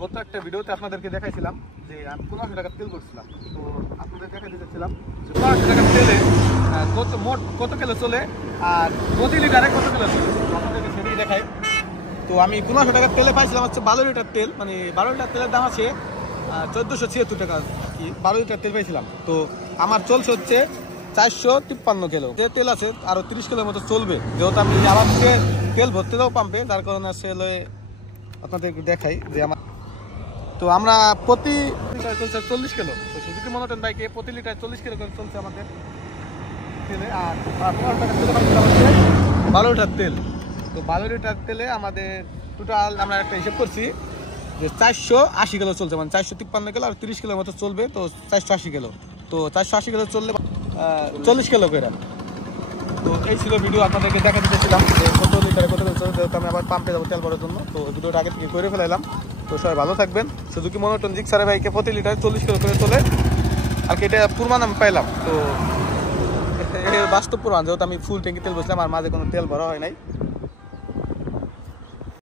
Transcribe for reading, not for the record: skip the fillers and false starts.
গত একটা ভিডিওতে আপনাদেরকে দেখাইছিলাম যে আমি 1500 টাকা তেল করছিলাম। তো আপনাদের দেখাতে চাচ্ছিলাম যে 1500 টাকা তেলে কত কিলো চলে আর প্রতি লিটারে কত কিলো চলে, আপনাদেরকে সেটাই দেখাই। তো আমি 1500 টাকার তেলে পাইছিলাম হচ্ছে 12 লিটার তেল, মানে 12 লিটার তেলের দাম আছে 1476 টাকা কি, 12 লিটার তেল পাইছিলাম। তো আমার চলছে হচ্ছে 453 কিলো। যে তেল আছে আরও 30 কিলোর মতো চলবে, যেহেতু আমি আবার তেল ভরতে দাও পাম্পে, যার কারণে আসলে আপনাদেরকে দেখাই যে আমার। তো আমরা প্রতি লিটার চলছে 40 কিলো। তো সুজুকি মনোটন বাইকে প্রতি লিটার 40 কিলো করে চলছে আমাদের তেলে। আর 1500 টাকার তেলে পাইছিলাম হচ্ছে 12 লিটার তেল। তো 12 লিটার তেলে আমাদের টোটাল আমরা একটা হিসেব করছি যে 480 কিলো চলছে, মানে 453 কিলো আর 30 কিলোর মতো চলবে। তো 480 কিলো, তো 480 কিলো চললে 40 কিলো করে। তো এই ছিল ভিডিও, আপনাদেরকে দেখা দিতেছিলাম যে কত লিটারে কত কিলো চলছে, যেহেতু আমি আবার পাম্পে যাবো তেল ভরার জন্য। তো ভিডিওটা আগে থেকে করে ফেলাইলাম। তো সবাই ভালো থাকবেন। সুজুকি মনোটন জিক্সার বাইকে প্রতি লিটারে 40 কিলো করে চলে আর কি, এটা প্রমাণ আমি পাইলাম। তো বাস্তব প্রমাণ, যেহেতু আমি ফুল ট্যাঙ্কি তেল বসলাম আর মাঝে কোনো তেল ভরা হয় নাই।